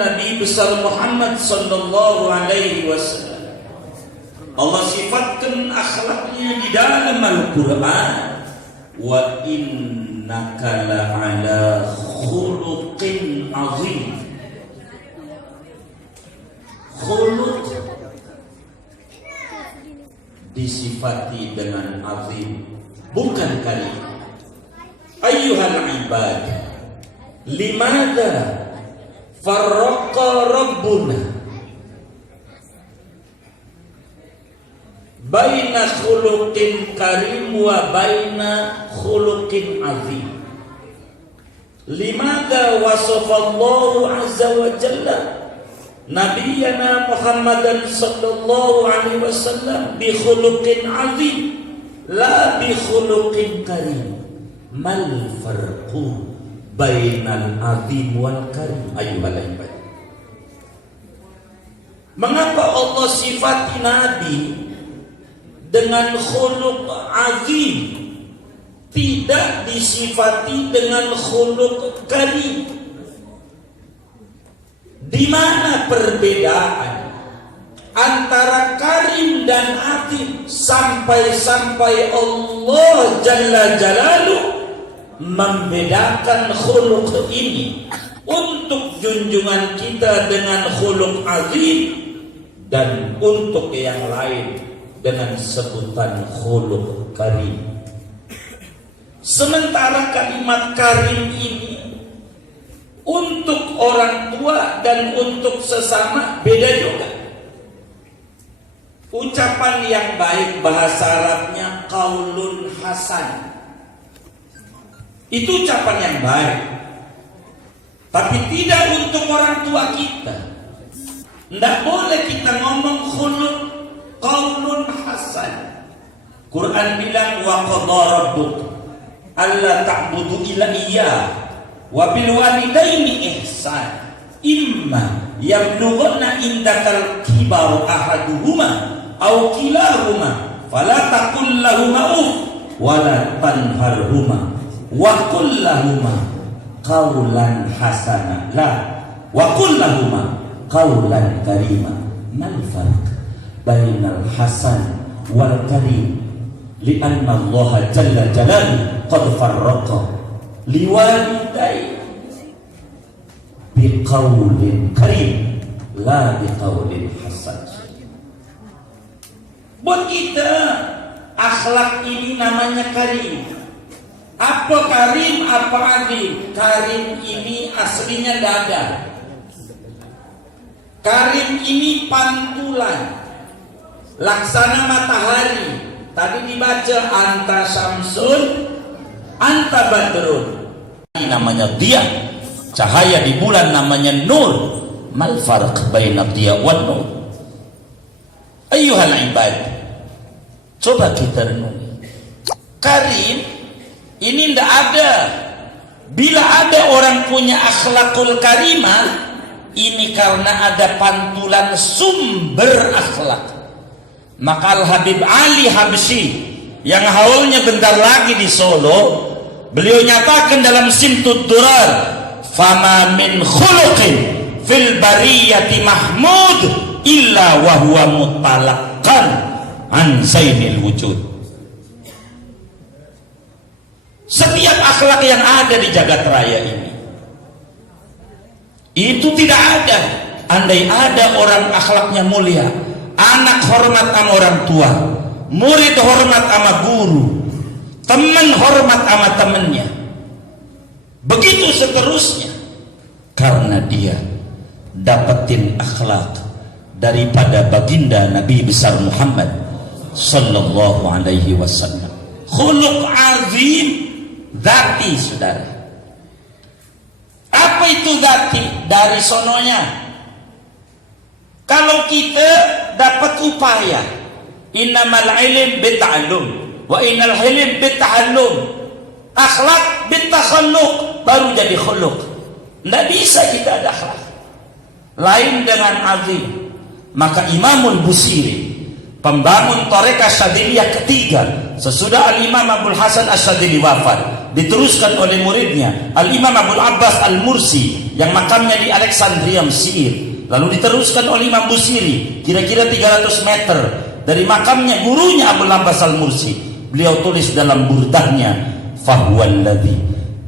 Nabi besar Muhammad sallallahu alaihi wasallam. Allah sifatkan akhlaknya di dalam Al-Quran. Wa innaka la'ala khuluqin azim. Khuluq disifati dengan azim, bukan karim. Ayyuhal ibad, limadha farraqa rabbuna baina khuluqin karim wa baina khuluqin azim. Limadha wasafallahu azza wa jalla Nabiyana Muhammadan sallallahu alaihi wasallam bi khuluqin azim la bi khuluqin karim. Mal farqu bainal azim wal karim ayyuhal ibad. Mengapa Allah sifati Nabi dengan khuluq azim, tidak disifati dengan khuluq karim? Di mana perbedaan antara karim dan azim sampai Allah Jalla Jalaluhu membedakan khuluq ini untuk junjungan kita dengan khuluq azim dan untuk yang lain dengan sebutan khuluq karim. Sementara kalimat karim ini untuk orang tua dan untuk sesama beda juga. Ucapan yang baik bahasa Arabnya qaulun hasan. Itu ucapan yang baik, tapi tidak untuk orang tua kita. Tidak boleh kita ngomong khuluq qaulun hasan. Quran bilang wa qadha rabbuk alla ta'budu illa iyyah wa bil walidaini ihsan imma yablughanna indakal kibaru ahaduhuma aw kilahuma fala taqul lahumā uff wa la tanharhuma wa qul lahumā qawlan hasana la wa qul lahumā qawlan karima. Mal farq bainal hasan wal karim li'anna Allah jalla jalaluhu qad farraqa liwalidayhi biqaulin karim la biqaulin hasan. Buat kita akhlak ini namanya karim. Apa karim, apa azim? Karim ini aslinya tidak ada. Karim ini pantulan, laksana matahari. Tadi dibaca anta syamsun, anta badrun. Ini namanya dia. Cahaya di bulan namanya nur. Mal farq baina dia wan nur. Ayyuhal ibad, coba kita renungi. Karim ini tidak ada. Bila ada orang punya akhlakul karimah, ini karena ada pantulan sumber akhlak. Maka Al-Habib Ali Habsyi yang haulnya bentar lagi di Solo, beliau nyatakan dalam Simtud Durar, fama min khuluqin fil bariyati mahmud illa wa huwa mutalaqan an zainil wujud. Setiap akhlak yang ada di jagat raya ini itu tidak ada andai ada orang akhlaknya mulia. Anak hormat sama orang tua, murid hormat sama guru, teman hormat sama temannya, begitu seterusnya, karena dia dapetin akhlak daripada baginda Nabi besar Muhammad sallallahu alaihi wasallam. Khuluq azim dzati, saudara. Apa itu dzati? Dari sononya. Kalau kita dapat upaya, innamal ilm bita'allum wa innal hilm bita'allum. Akhlak bitakhalluq, baru jadi khuluq. Tidak bisa kita ada akhlak lain dengan azim. Maka Imamul Busiri, pembangun Thariqah Syadziliyah ketiga sesudah Al-Imam Abdul Hasan Asy-Syadzili wafat, diteruskan oleh muridnya Al-Imam Abul Abbas Al-Mursi yang makamnya di Alexandria, Mesir. Lalu diteruskan oleh Imam Busiri, kira-kira 300 meter dari makamnya gurunya Abul Abbas Al-Mursi. Beliau tulis dalam burdahnya, fahuwallazi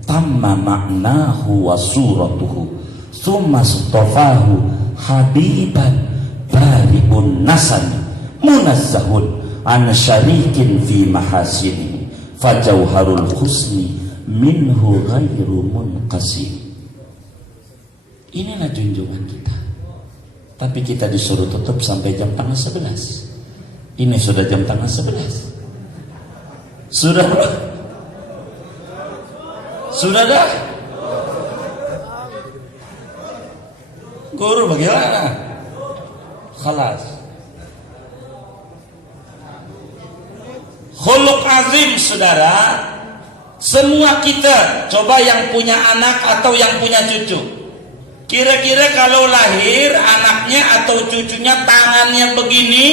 tamma ma'nahu wa suratuhu thumma istafahu habiban bari'un nasan munazzahun an syarikin fi mahasini fajauharul husni minhu ghairu munqasim. Inilah junjungan kita, tapi kita disuruh tutup sampai jam tengah 11. Ini sudah jam tengah 11. Sudah dah. Guru bagaimana? Khalas. Khuluq azim, saudara. Semua kita, coba yang punya anak atau yang punya cucu, kira-kira kalau lahir anaknya atau cucunya tangannya begini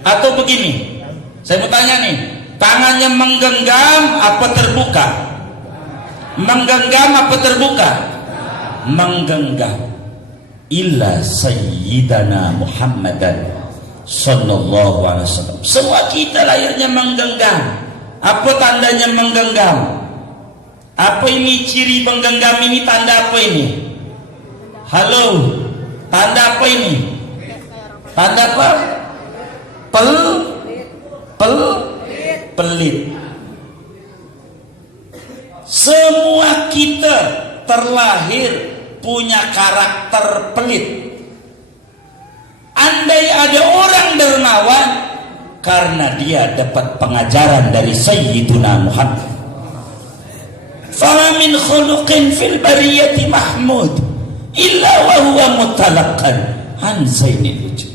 atau begini, saya mau tanya nih, tangannya menggenggam apa terbuka? Menggenggam apa terbuka? Menggenggam. Illa sayyidana Muhammadan sallallahu alaihi wasallam. Semua kita lahirnya menggenggam. Apa tandanya menggenggam? Apa ini ciri menggenggam ini, tanda apa ini? Halo, tanda apa ini? Tanda apa? Pelit. Semua kita terlahir punya karakter pelit. Andai ada orang dermawan, karena dia dapat pengajaran dari Sayyiduna Muhammad. Fa min khuluqin fil bariyati mahmud illa wa huwa mutalaqqan an zainil wujud.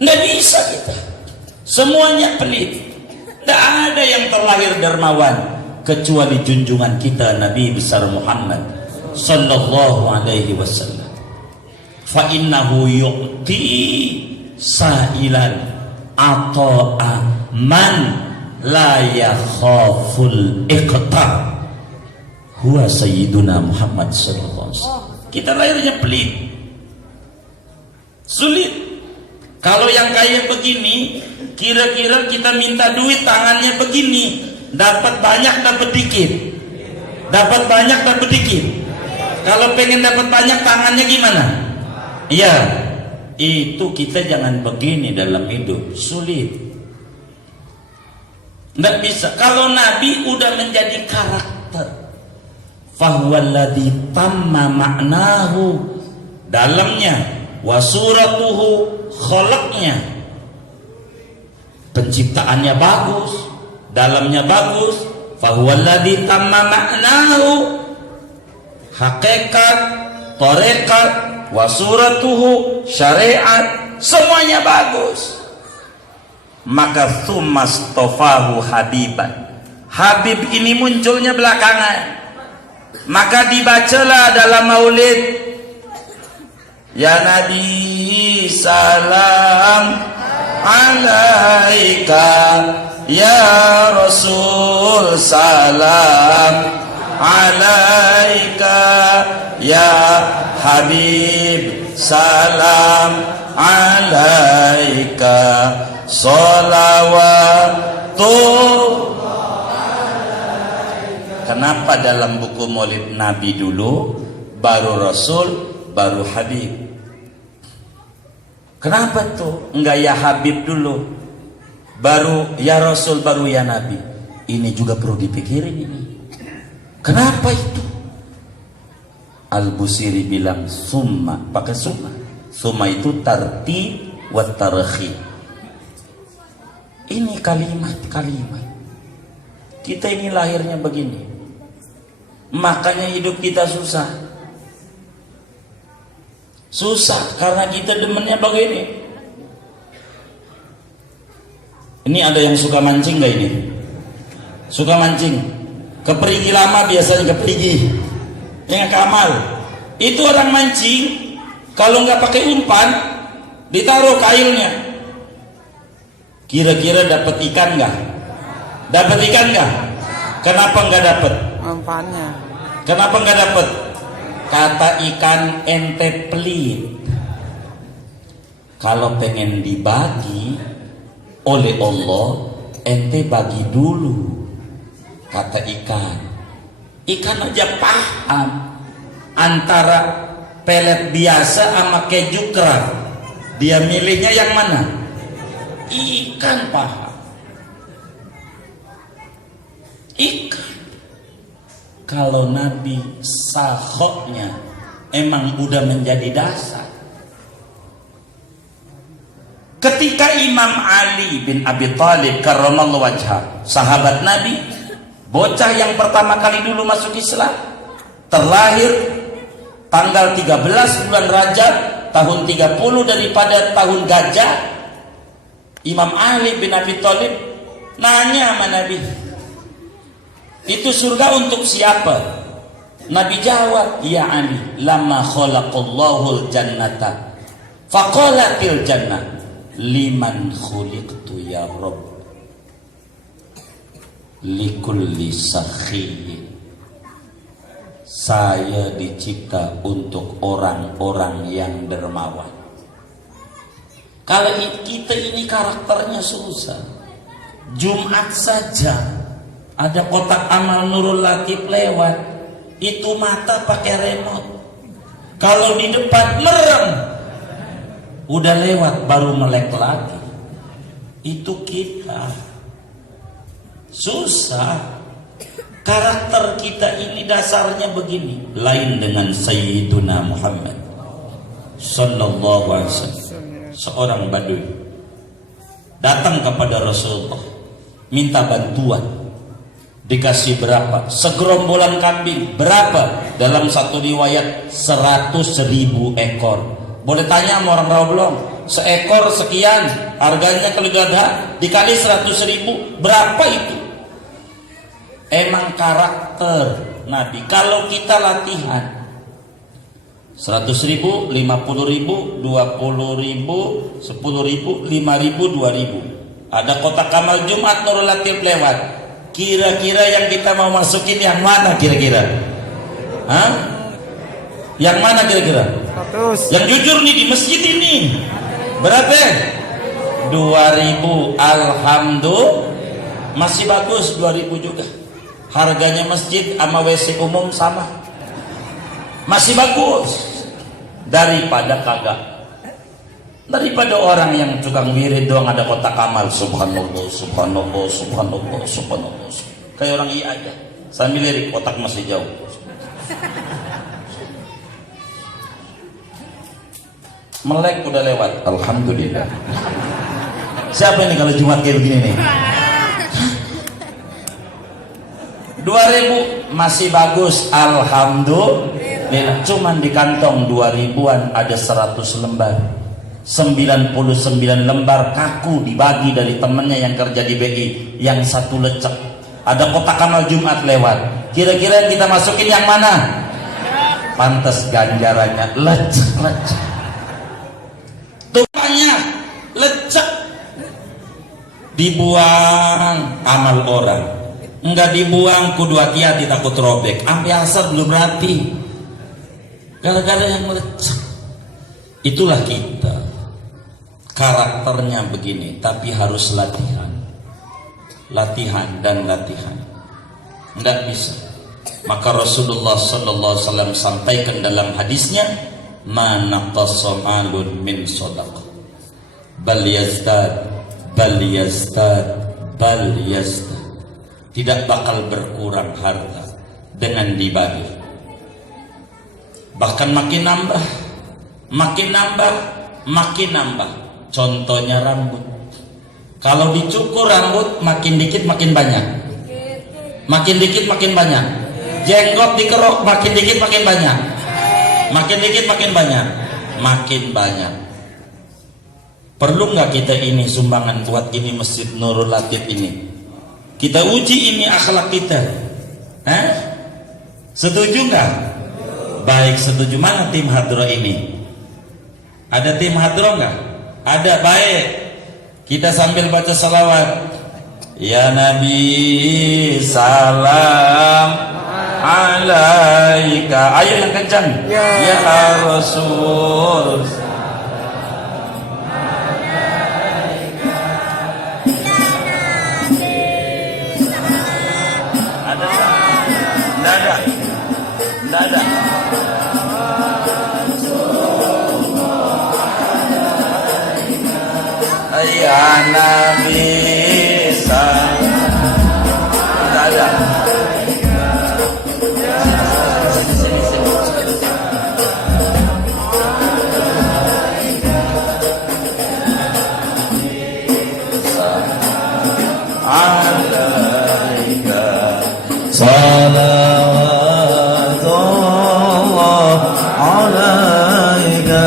Nggak bisa kita, semuanya pelit. Nggak ada yang terlahir dermawan kecuali junjungan kita Nabi besar Muhammad sallallahu alaihi wasallam. Fa innahu yu'ti sa'ilan ata'a man la yakhaful iqtar huwa sayyiduna Muhammad sallallahu alaihi wasallam. Kita lahirnya pelit, sulit. Kalau yang kaya begini, kira-kira kita minta duit tangannya begini, dapat banyak dapat dikit, dapat banyak dapat dikit. Kalau pengen dapat banyak tangannya gimana? Iya, itu kita jangan begini dalam hidup, sulit. Nggak bisa. Kalau Nabi udah menjadi karakter, fahuwallazi tamma ma'nahu, dalamnya, wa suratuhu, khalaqnya, penciptaannya bagus, dalamnya bagus. Fahuwallazi tamma ma'nahu, hakikat, tarekat, wa suratuhu, syariat, semuanya bagus. Maka tsummastofahu habiban, Habib ini munculnya belakangan. Maka dibacalah dalam maulid, ya Nabi salam alaika, ya Rasul salam alaika, ya Habib salam alaika, sholawatu. Kenapa dalam buku Maulid Nabi dulu, baru Rasul, baru Habib? Kenapa tuh enggak ya Habib dulu, baru ya Rasul, baru ya Nabi? Ini juga perlu dipikirin ini. Kenapa itu? Al-Busiri bilang summa, pakai summa. Summa itu tartib wa tarkhib. Ini kalimat-kalimat. Kita ini lahirnya begini, makanya hidup kita susah. Susah karena kita demennya begini. Ini ada yang suka mancing gak ini? Suka mancing. Keperigi lama biasanya keperigi. Yang kamal. Itu orang mancing, kalau nggak pakai umpan, ditaruh kailnya. Kira-kira dapat ikan nggak? Dapat ikan nggak? Kenapa nggak dapat? Manfaatnya. Kenapa nggak dapat? Kata ikan, ente pelit. Kalau pengen dibagi oleh Allah, ente bagi dulu. Kata ikan. Ikan aja paham antara pelet biasa sama keju kerak. Dia milihnya yang mana? Ikan paham. Ikan. Kalau Nabi sahoknya emang udah menjadi dasar. Ketika Imam Ali bin Abi Thalib karramallahu wajhah, sahabat Nabi, bocah yang pertama kali dulu masuk Islam, terlahir tanggal 13 bulan Rajab tahun 30 daripada tahun gajah, Imam Ali bin Abi Thalib nanya sama Nabi, itu surga untuk siapa? Nabi jawab, ya Ali, lama khalaqallahul jannata faqalatil jannah liman khuliqtu ya Rabb likulli sakhiyyin. Saya dicipta untuk orang-orang yang dermawan. Kalau kita ini karakternya susah. Jumat saja ada kotak amal Nurul Latif lewat, itu mata pakai remote. Kalau di depan merem, udah lewat baru melek lagi. Itu kita susah. Karakter kita ini dasarnya begini, lain dengan Sayyiduna Muhammad sallallahu alaihi wasallam. Seorang badui datang kepada Rasulullah, minta bantuan. Dikasih berapa? Segerombolan kambing. Berapa? Dalam satu riwayat 100.000 ekor. Boleh tanya sama orang rawa belum? Seekor sekian, harganya kalau gada dikali 100.000, berapa itu? Emang karakter Nabi. Kalau kita latihan 100.000, 50.000, 20.000, 10.000, 5.000, 2.000. Ada kotak amal Jumat Nurul Latif lewat. Kira-kira yang kita mau masukin yang mana kira-kira? Hah? Yang mana kira-kira? 100. Yang jujur nih di masjid ini. Berapa? 2.000. Alhamdulillah. Masih bagus 2.000 juga. Harganya masjid sama WC umum sama. Masih bagus daripada kagak. Daripada orang yang tukang wirid doang ada kotak amal, subhanallah, subhanallah, subhanallah, subhanallah. Kayak orang iya aja. Sambil lirik, kotak masih jauh. Melek udah lewat, alhamdulillah. Siapa ini kalau Jumat kayak begini nih? 2.000 masih bagus, alhamdulillah. Cuman di kantong 2.000-an ada 100 lembar, 99 lembar kaku dibagi dari temennya yang kerja di BI, yang satu lecek. Ada kotak amal Jumat lewat. Kira-kira yang kita masukin yang mana? Pantes ganjarannya lecek. Tupanya lecek. Dibuang amal orang. Enggak dibuang, kudu hati-hati takut robek. Ampe asar belum rapi, gara-gara yang melecek. Itulah kita, karakternya begini. Tapi harus latihan, latihan dan latihan. Enggak bisa. Maka Rasulullah sallallahu alaihi wasallam sampaikan dalam hadisnya, "Ma naqassa malun min shadaqah, bal yazdad, bal yazdad, bal yazdad." Tidak bakal berkurang harta dengan dibagi, bahkan makin nambah, makin nambah, makin nambah. Contohnya rambut. Kalau dicukur rambut makin dikit makin banyak, makin dikit makin banyak. Jenggot dikerok makin dikit makin banyak, makin dikit makin banyak, makin banyak. Perlu nggak kita ini sumbangan buat ini Masjid Nurul Latif ini? Kita uji ini akhlak kita. Setuju nggak? Baik, setuju. Mana tim hadroh ini? Ada tim hadroh nggak? Ada, baik. Kita sambil baca salawat. Ya Nabi salam alaika. Ayo yang kencang. Ya Rasul. Nggak ada. Ya Nabi nggak ada. Alaika salawatullah alaika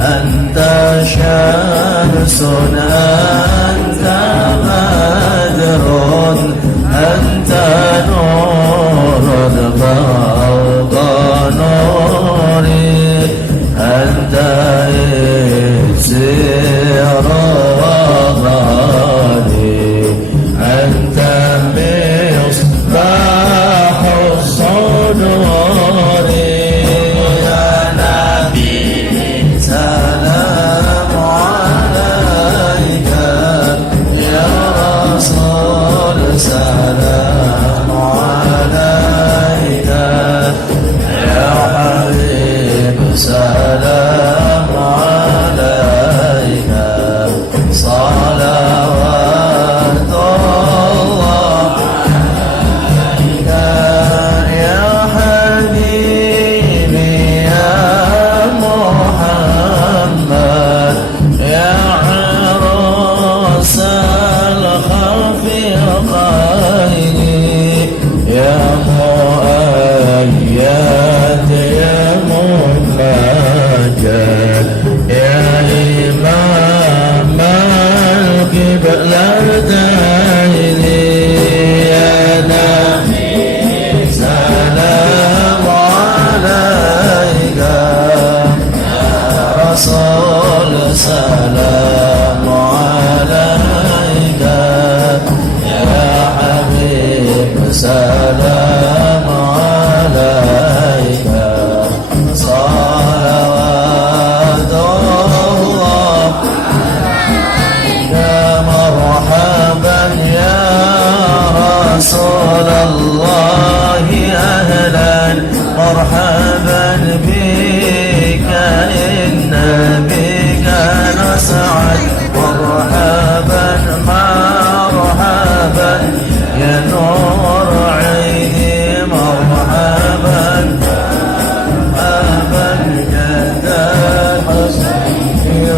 anta syamsun anta badrun anta nurun fawqa nuri anta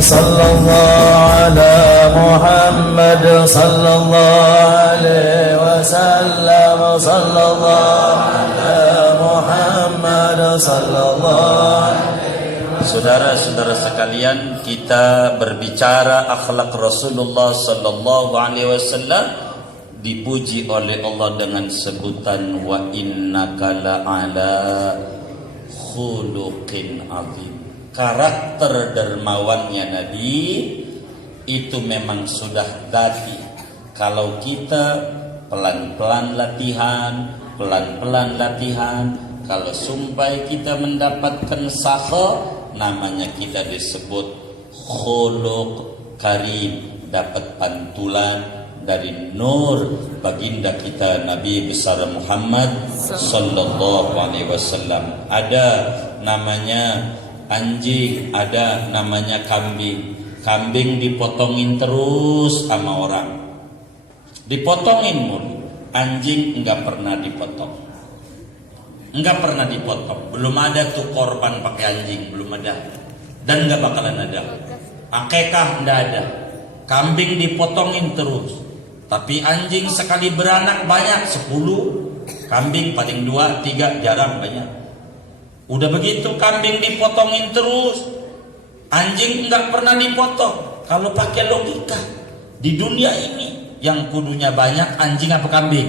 sallallahu ala Muhammad sallallahu alaihi wasallam sallallahu ala Muhammad sallallahu. Saudara-saudara sekalian, kita berbicara akhlak Rasulullah sallallahu alaihi wasallam, dipuji oleh Allah dengan sebutan wa innaka la'ala khuluqin azim. Karakter dermawannya Nabi itu memang sudah dati. Kalau kita pelan-pelan latihan, kalau sampai kita mendapatkan saha, namanya kita disebut khuluq karim, dapat pantulan dari nur baginda kita Nabi besar Muhammad sallallahu alaihi wasallam. Ada namanya anjing, ada namanya kambing. Kambing dipotongin terus sama orang, dipotongin mulu. Anjing enggak pernah dipotong, belum ada tuh korban pakai anjing, belum ada, dan enggak bakalan ada. Akekah enggak ada. Kambing dipotongin terus. Tapi anjing sekali beranak banyak, 10. Kambing paling 2, 3, jarang banyak. Udah begitu kambing dipotongin terus, anjing enggak pernah dipotong. Kalau pakai logika, di dunia ini yang kudunya banyak anjing apa kambing?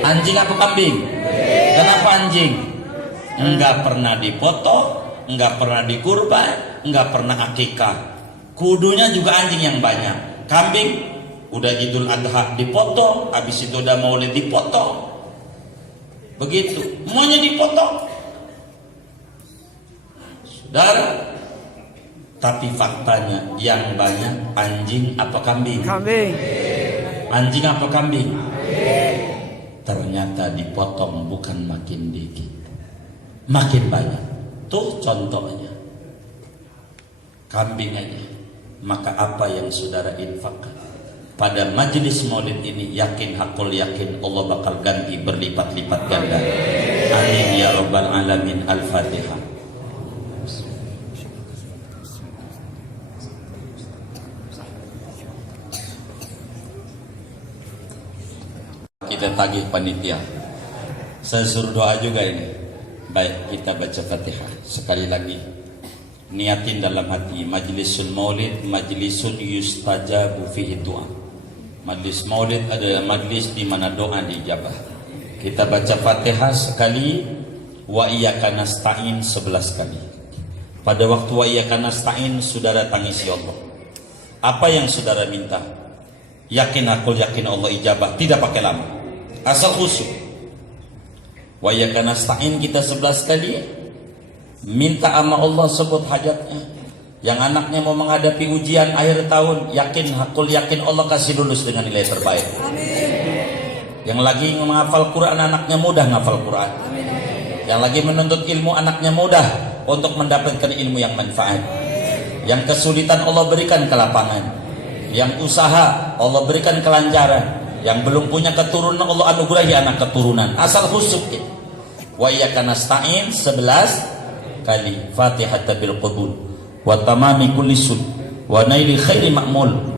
Anjing apa kambing? Kenapa anjing? Enggak pernah dipotong, enggak pernah dikurban, enggak pernah akikah. Kudunya juga anjing yang banyak. Kambing Udah Idul Adha dipotong, habis itu udah Maulid dipotong. Begitu, semuanya dipotong. Saudara, tapi faktanya yang banyak anjing apa kambing? Kambing. Anjing apa kambing? Ternyata dipotong bukan makin dikit, makin banyak. Tuh contohnya kambing aja. Maka apa yang saudara infakkan pada majelis maulid ini, yakin hakul yakin Allah bakal ganti berlipat-lipat ganda. Amin ya rabbal alamin. Al-Fatihah. Kita tagih panitia. Saya suruh doa juga ini. Baik, kita baca Fatihah sekali lagi. Niatin dalam hati, majlisul maulid majlisun yustajabu fihi doa. Majlis maulid adalah majlis di mana doa dijabah. Kita baca Fatihah sekali, wa iyyaka nasta'in 11 kali. Pada waktu wa iyyaka nasta'in, saudara tangisi Allah. Apa yang saudara minta, yakin hakul yakin Allah ijabah, tidak pakai lama, asal khusyuk. Wa iyyaka nasta'in kita 11 kali. Minta sama Allah, sebut hajatnya. Yang anaknya mau menghadapi ujian akhir tahun, yakin hakul yakin Allah kasih lulus dengan nilai terbaik. Amin. Yang lagi menghafal Quran, anaknya mudah menghafal Quran. Amin. Yang lagi menuntut ilmu, anaknya mudah untuk mendapatkan ilmu yang manfaat. Yang kesulitan Allah berikan kelapangan. Yang usaha Allah berikan kelancaran. Yang belum punya keturunan Allah anugerahi anak keturunan. Asal khusyuk. Wa iyyaka nasta'in 11 kali. Fatihah bil qabul wa tamami kulli sun wa naili khairi ma'mul.